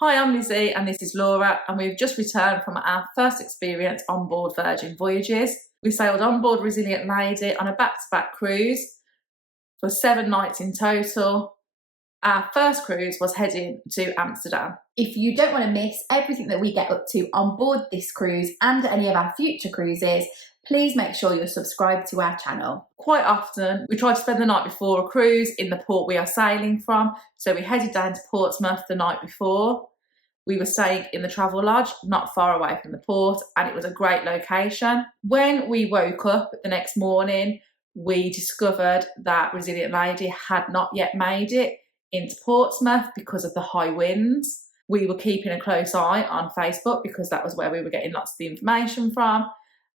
Hi, I'm Lizzie and this is Laura, and we've just returned from our first experience on board Virgin Voyages. We sailed on board Resilient Lady on a back-to-back cruise for 7 nights in total. Our first cruise was heading to Amsterdam. If you don't want to miss everything that we get up to on board this cruise and any of our future cruises, please make sure you're subscribed to our channel. Quite often, we try to spend the night before a cruise in the port we are sailing from. So we headed down to Portsmouth the night before. We were staying in the travel lodge, not far away from the port, and it was a great location. When we woke up the next morning, we discovered that Resilient Lady had not yet made it into Portsmouth because of the high winds. We were keeping a close eye on Facebook because that was where we were getting lots of the information from.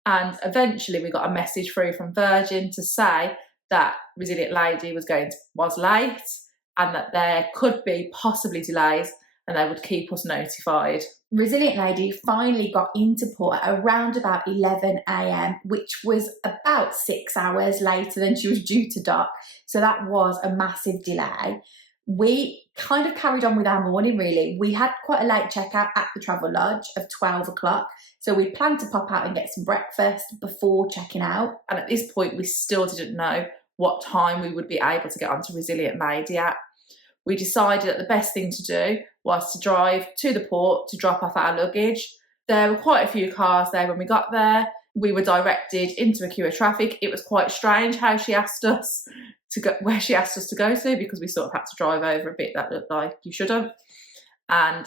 And eventually we got a message through from Virgin to say that Resilient Lady was late and that there could be possibly delays and they would keep us notified. Resilient Lady finally got into port at around about 11 AM, which was about 6 hours later than she was due to dock. So that was a massive delay. We kind of carried on with our morning, really. We had quite a late checkout at the travel lodge of 12 o'clock. So we planned to pop out and get some breakfast before checking out. And at this point, we still didn't know what time we would be able to get onto Resilient Lady at. We decided that the best thing to do was to drive to the port to drop off our luggage. There were quite a few cars there when we got there. We were directed into a queue of traffic. It was quite strange how she asked us to go where she asked us to go to, because we sort of had to drive over a bit that looked like you should have. And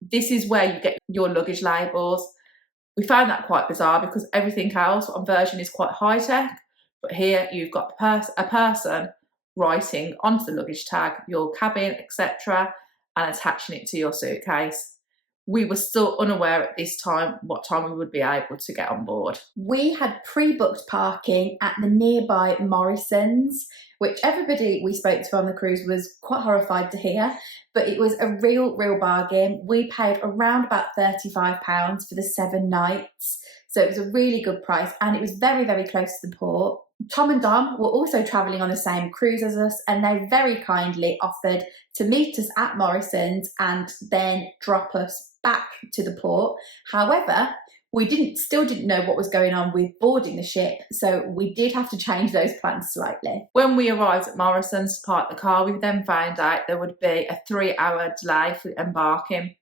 this is where you get your luggage labels. We found that quite bizarre because everything else on Virgin is quite high tech, but here you've got a person writing onto the luggage tag your cabin, etc., and attaching it to your suitcase. We were still unaware at this time what time we would be able to get on board. We had pre-booked parking at the nearby Morrison's, which everybody we spoke to on the cruise was quite horrified to hear, but it was a real bargain. We paid around about £35 for the 7 nights, so it was a really good price, and it was very close to the port. Tom and Dom were also travelling on the same cruise as us, and they very kindly offered to meet us at Morrison's and then drop us back to the port. However, we still didn't know what was going on with boarding the ship, so we did have to change those plans slightly. When we arrived at Morrison's to park the car, we then found out there would be a 3-hour delay for embarking.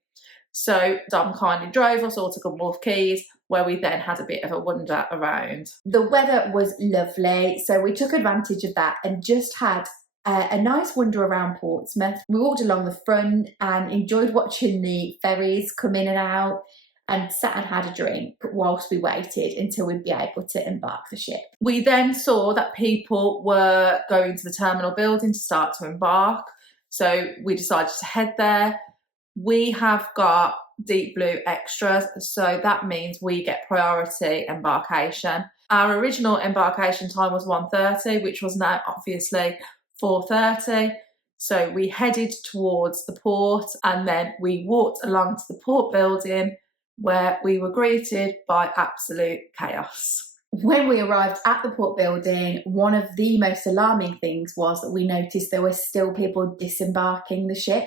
So Dom kindly drove us all to Gunwharf Quays, where we then had a bit of a wander around. The weather was lovely, so we took advantage of that and just had a nice wander around Portsmouth. We walked along the front and enjoyed watching the ferries come in and out, and sat and had a drink whilst we waited until we'd be able to embark the ship. We then saw that people were going to the terminal building to start to embark, so we decided to head there. We have got deep blue extras, so that means we get priority embarkation. Our original embarkation time was 1:30, which was now obviously 4:30. So we headed towards the port and then we walked along to the port building, where we were greeted by absolute chaos. When we arrived at the port building, one of the most alarming things was that we noticed there were still people disembarking the ship.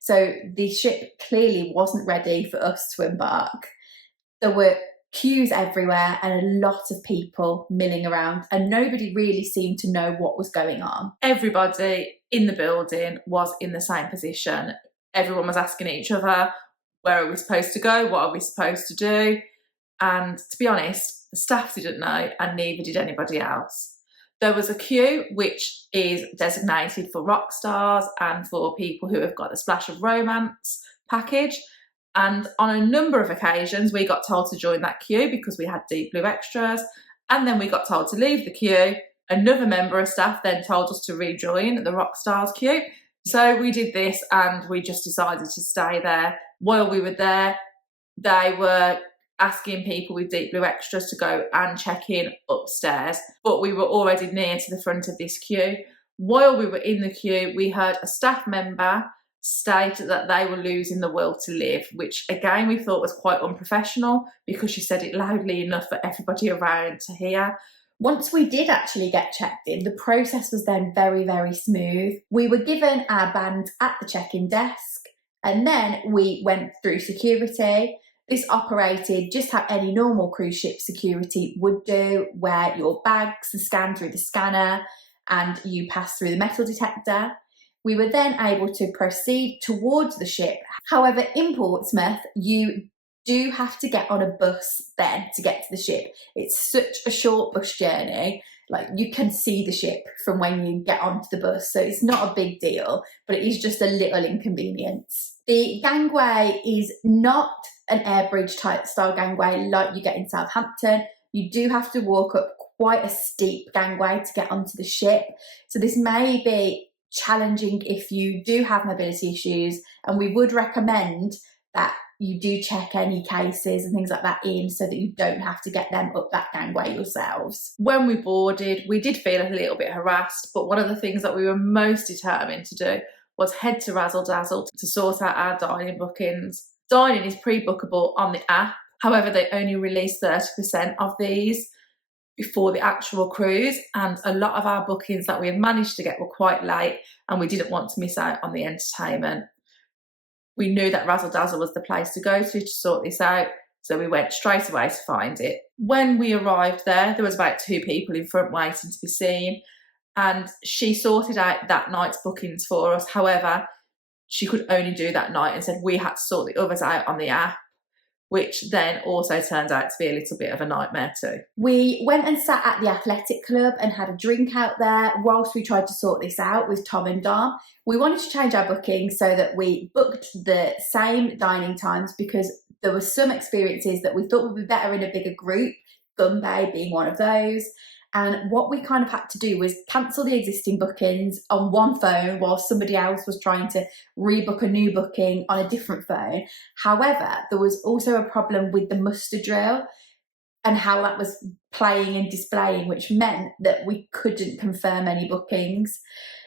So the ship clearly wasn't ready for us to embark. There were queues everywhere and a lot of people milling around, and nobody really seemed to know what was going on. Everybody in the building was in the same position. Everyone was asking each other, where are we supposed to go? What are we supposed to do? And to be honest, the staff didn't know, and neither did anybody else. There was a queue which is designated for rock stars and for people who have got the Splash of Romance package. And on a number of occasions, we got told to join that queue because we had deep blue extras. And then we got told to leave the queue. Another member of staff then told us to rejoin the rock stars queue. So we did this and we just decided to stay there. While we were there, they were asking people with deep blue extras to go and check in upstairs, but we were already near to the front of this queue. While we were in the queue, we heard a staff member state that they were losing the will to live, which again we thought was quite unprofessional because she said it loudly enough for everybody around to hear. Once we did actually get checked in, the process was then very smooth. We were given our band at the check-in desk, And then we went through security. This operated just how any normal cruise ship security would do, where your bags are scanned through the scanner and you pass through the metal detector. We were then able to proceed towards the ship. However, in Portsmouth, you do have to get on a bus then to get to the ship. It's such a short bus journey. Like, you can see the ship from when you get onto the bus, so it's not a big deal, but it is just a little inconvenience. The gangway is not an air bridge type style gangway like you get in Southampton. You do have to walk up quite a steep gangway to get onto the ship, so this may be challenging if you do have mobility issues, and we would recommend that you do check any cases and things like that in so that you don't have to get them up that gangway yourselves. When we boarded, we did feel a little bit harassed, but one of the things that we were most determined to do was head to Razzle Dazzle to sort out our dining bookings. Dining is pre-bookable on the app. However, they only release 30% of these before the actual cruise, and a lot of our bookings that we had managed to get were quite late, and we didn't want to miss out on the entertainment. We knew that Razzle Dazzle was the place to go to sort this out, so we went straight away to find it. When we arrived there was about 2 people in front waiting to be seen, and she sorted out that night's bookings for us. However, she could only do that night and said we had to sort the others out on the app, which then also turned out to be a little bit of a nightmare too. We went and sat at the athletic club and had a drink out there whilst we tried to sort this out with Tom and Dom. We wanted to change our booking so that we booked the same dining times, because there were some experiences that we thought would be better in a bigger group, Gun Bay being one of those. And what we kind of had to do was cancel the existing bookings on one phone while somebody else was trying to rebook a new booking on a different phone. However, there was also a problem with the muster drill and how that was playing and displaying, which meant that we couldn't confirm any bookings.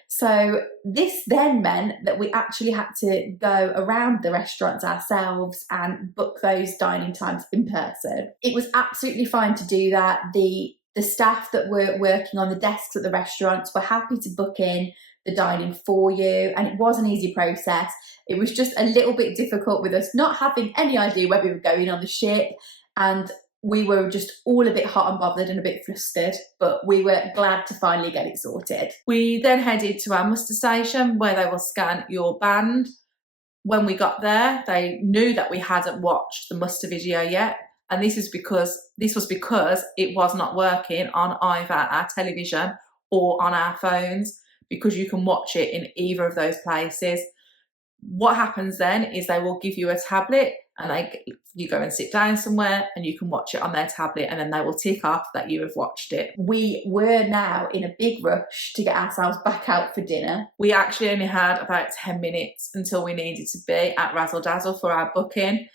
So this then meant that we actually had to go around the restaurants ourselves and book those dining times in person. It was absolutely fine to do that. The staff that were working on the desks at the restaurants were happy to book in the dining for you, and it was an easy process. It was just a little bit difficult with us not having any idea where we were going on the ship, and we were just all a bit hot and bothered and a bit flustered, but we were glad to finally get it sorted. We then headed to our muster station where they will scan your band. When we got there, they knew that we hadn't watched the muster video yet, and this was because it was not working on either our television or on our phones, because you can watch it in either of those places. What happens then is they will give you a tablet, and you go and sit down somewhere and you can watch it on their tablet, and then they will tick off that you have watched it. We were now in a big rush to get ourselves back out for dinner. We actually only had about 10 minutes until we needed to be at Razzle Dazzle for our booking.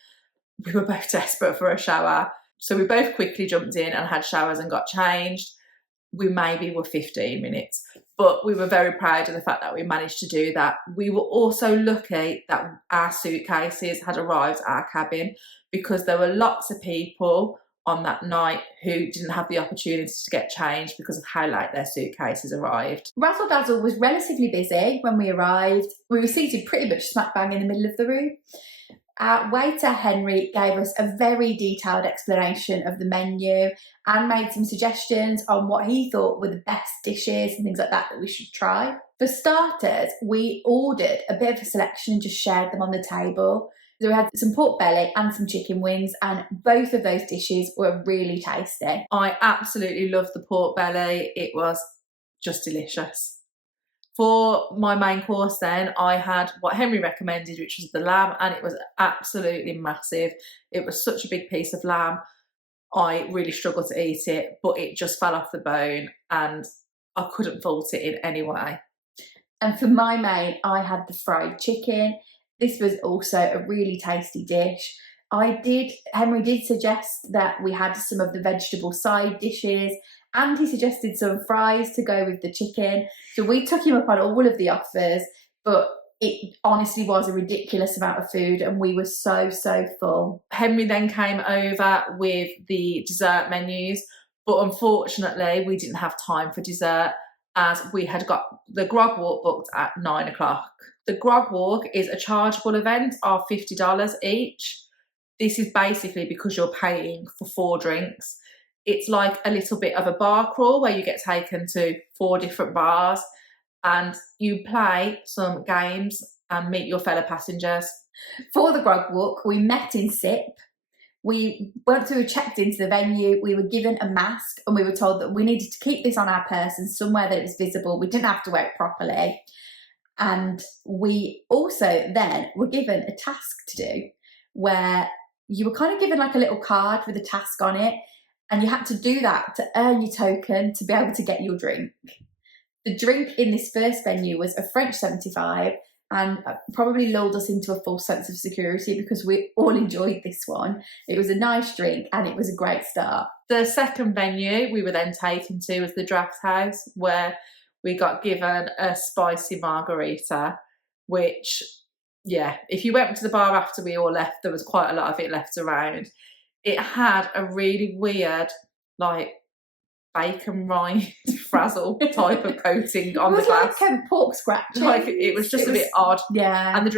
We were both desperate for a shower, so we both quickly jumped in and had showers and got changed. We maybe were 15 minutes, but we were very proud of the fact that we managed to do that. We were also lucky that our suitcases had arrived at our cabin, because there were lots of people on that night who didn't have the opportunity to get changed because of how late their suitcases arrived. Razzle Dazzle was relatively busy when we arrived. We were seated pretty much smack bang in the middle of the room. Our waiter Henry gave us a very detailed explanation of the menu and made some suggestions on what he thought were the best dishes and things like that we should try. For starters, we ordered a bit of a selection and just shared them on the table. So we had some pork belly and some chicken wings, and both of those dishes were really tasty. I absolutely loved the pork belly. It was just delicious. For my main course then, I had what Henry recommended, which was the lamb, and it was absolutely massive. It was such a big piece of lamb. I really struggled to eat it, but it just fell off the bone and I couldn't fault it in any way. And for my main, I had the fried chicken. This was also a really tasty dish. Henry did suggest that we had some of the vegetable side dishes, and he suggested some fries to go with the chicken. So we took him up on all of the offers, but it honestly was a ridiculous amount of food and we were so full. Henry then came over with the dessert menus, but unfortunately we didn't have time for dessert, as we had got the Grog Walk booked at 9 o'clock. The Grog Walk is a chargeable event of $50 each. This is basically because you're paying for 4 drinks. It's like a little bit of a bar crawl where you get taken to 4 different bars and you play some games and meet your fellow passengers. For the Grog Walk, we met in SIP. Once we were checked into the venue, we were given a mask and we were told that we needed to keep this on our person somewhere that it was visible. We didn't have to wear it properly. And we also then were given a task to do where you were kind of given like a little card with a task on it, and you had to do that to earn your token to be able to get your drink. The drink in this first venue was a French 75 and probably lulled us into a false sense of security because we all enjoyed this one. It was a nice drink and it was a great start. The second venue we were then taken to was the Draft House, where we got given a spicy margarita, which, yeah, if you went to the bar after we all left, there was quite a lot of it left around. It had a really weird, like, bacon rind frazzle type of coating on the glass. Like pork scratching. Like, it was just a bit odd. Yeah. And the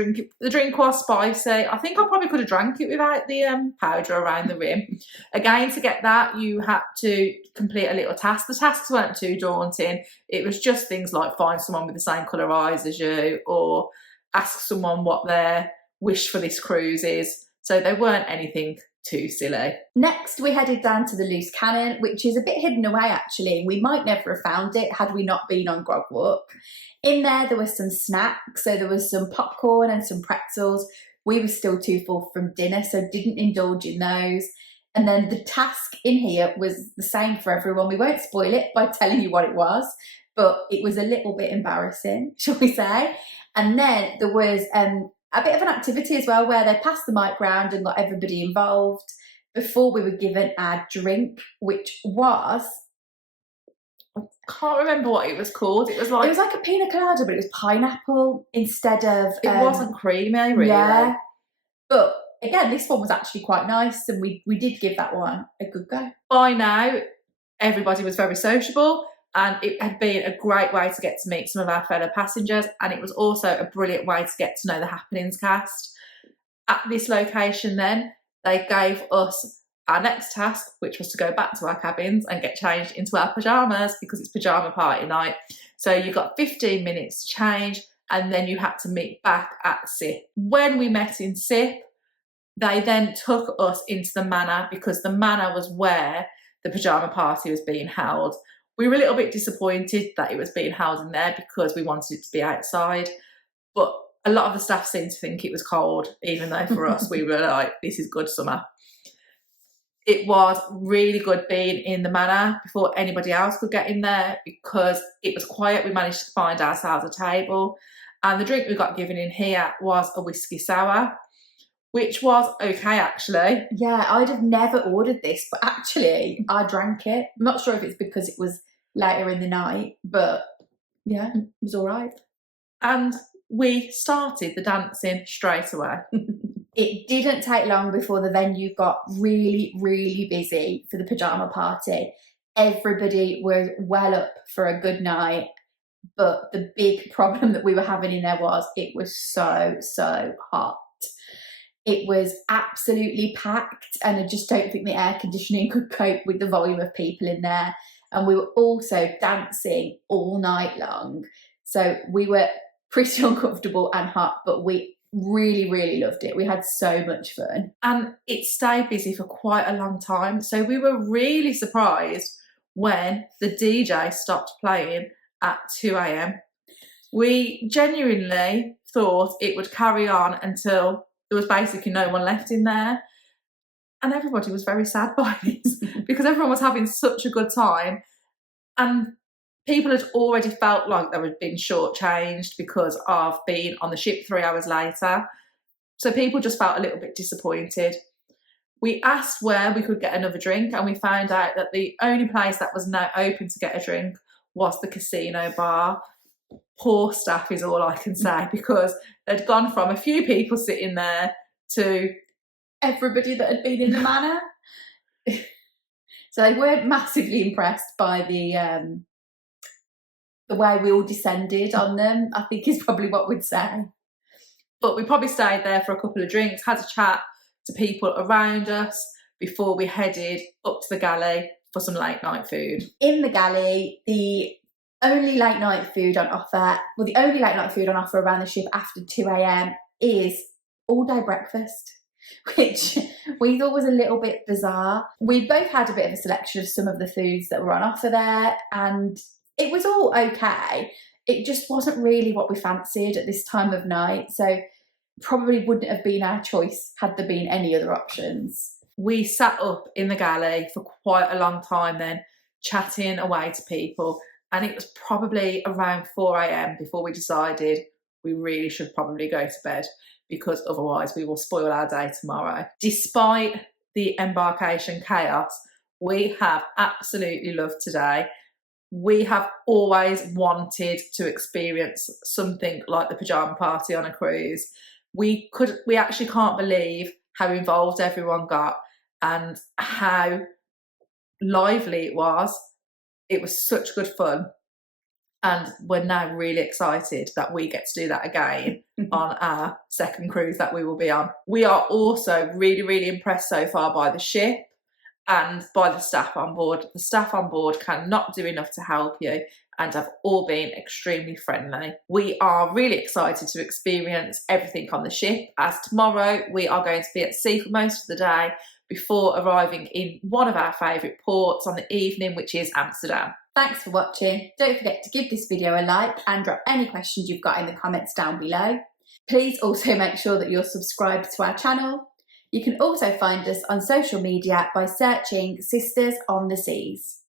drink was spicy. I think I probably could have drank it without the powder around the rim. Again, to get that, you had to complete a little task. The tasks weren't too daunting. It was just things like find someone with the same colour eyes as you, or ask someone what their wish for this cruise is. So they weren't anything too silly. Next, we headed down to the Loose Cannon, which is a bit hidden away actually. We might never have found it had we not been on Grog Walk. In there was some snacks, so there was some popcorn and some pretzels. We were still too full from dinner, so didn't indulge in those. And then the task in here was the same for everyone. We won't spoil it by telling you what it was, but it was a little bit embarrassing, shall we say. And then there was a bit of an activity as well where they passed the mic round and got everybody involved before we were given our drink, which was... I can't remember what it was called. It was like a pina colada, but it was pineapple instead of... It wasn't creamy, really. Yeah. But again, this one was actually quite nice, and we did give that one a good go. By now, everybody was very sociable, and it had been a great way to get to meet some of our fellow passengers, and it was also a brilliant way to get to know the Happenings cast. At this location then, they gave us our next task, which was to go back to our cabins and get changed into our pyjamas because it's Pajama Party night. So you got 15 minutes to change, and then you had to meet back at SIP. When we met in SIP, they then took us into the Manor because the Manor was where the Pajama Party was being held. We were a little bit disappointed that it was being held in there because we wanted it to be outside, but a lot of the staff seemed to think it was cold, even though for us we were like, this is good summer. It was really good being in the Manor before anybody else could get in there because it was quiet. We managed to find ourselves a table, and the drink we got given in here was a whiskey sour, which was okay actually. Yeah, I'd have never ordered this, but actually I drank it. I'm not sure if it's because it was later in the night, but yeah, it was all right. And we started the dancing straight away. It didn't take long before the venue got really, really busy for the Pajama Party. Everybody was well up for a good night, but the big problem that we were having in there was it was so hot. It was absolutely packed, and I just don't think the air conditioning could cope with the volume of people in there. And we were also dancing all night long. So we were pretty uncomfortable and hot, but we really, really loved it. We had so much fun. And it stayed busy for quite a long time. So we were really surprised when the DJ stopped playing at 2 a.m. We genuinely thought it would carry on until there was basically no one left in there. And everybody was very sad by this because everyone was having such a good time. And people had already felt like they were being shortchanged because of being on the ship 3 hours later. So people just felt a little bit disappointed. We asked where we could get another drink, and we found out that the only place that was now open to get a drink was the casino bar. Poor staff is all I can say, because they'd gone from a few people sitting there to everybody that had been in the Manor. So they weren't massively impressed by the way we all descended on them, I think is probably what we'd say. But we probably stayed there for a couple of drinks, had a chat to people around us before we headed up to the galley for some late night food. In the galley, the only late night food on offer around the ship after 2 a.m. is all day breakfast, which we thought was a little bit bizarre. We both had a bit of a selection of some of the foods that were on offer there, and it was all okay. It just wasn't really what we fancied at this time of night, so probably wouldn't have been our choice had there been any other options. We sat up in the galley for quite a long time then, chatting away to people, and it was probably around 4 a.m. before we decided we really should probably go to bed, because otherwise we will spoil our day tomorrow. Despite the embarkation chaos, we have absolutely loved today. We have always wanted to experience something like the Pajama Party on a cruise. We actually can't believe how involved everyone got and how lively it was. It was such good fun. And we're now really excited that we get to do that again on our second cruise that we will be on. We are also really, really impressed so far by the ship and by the staff on board. The staff on board cannot do enough to help you and have all been extremely friendly. We are really excited to experience everything on the ship, as tomorrow we are going to be at sea for most of the day before arriving in one of our favourite ports on the evening, which is Amsterdam. Thanks for watching. Don't forget to give this video a like and drop any questions you've got in the comments down below. Please also make sure that you're subscribed to our channel. You can also find us on social media by searching Sisters on the Seas.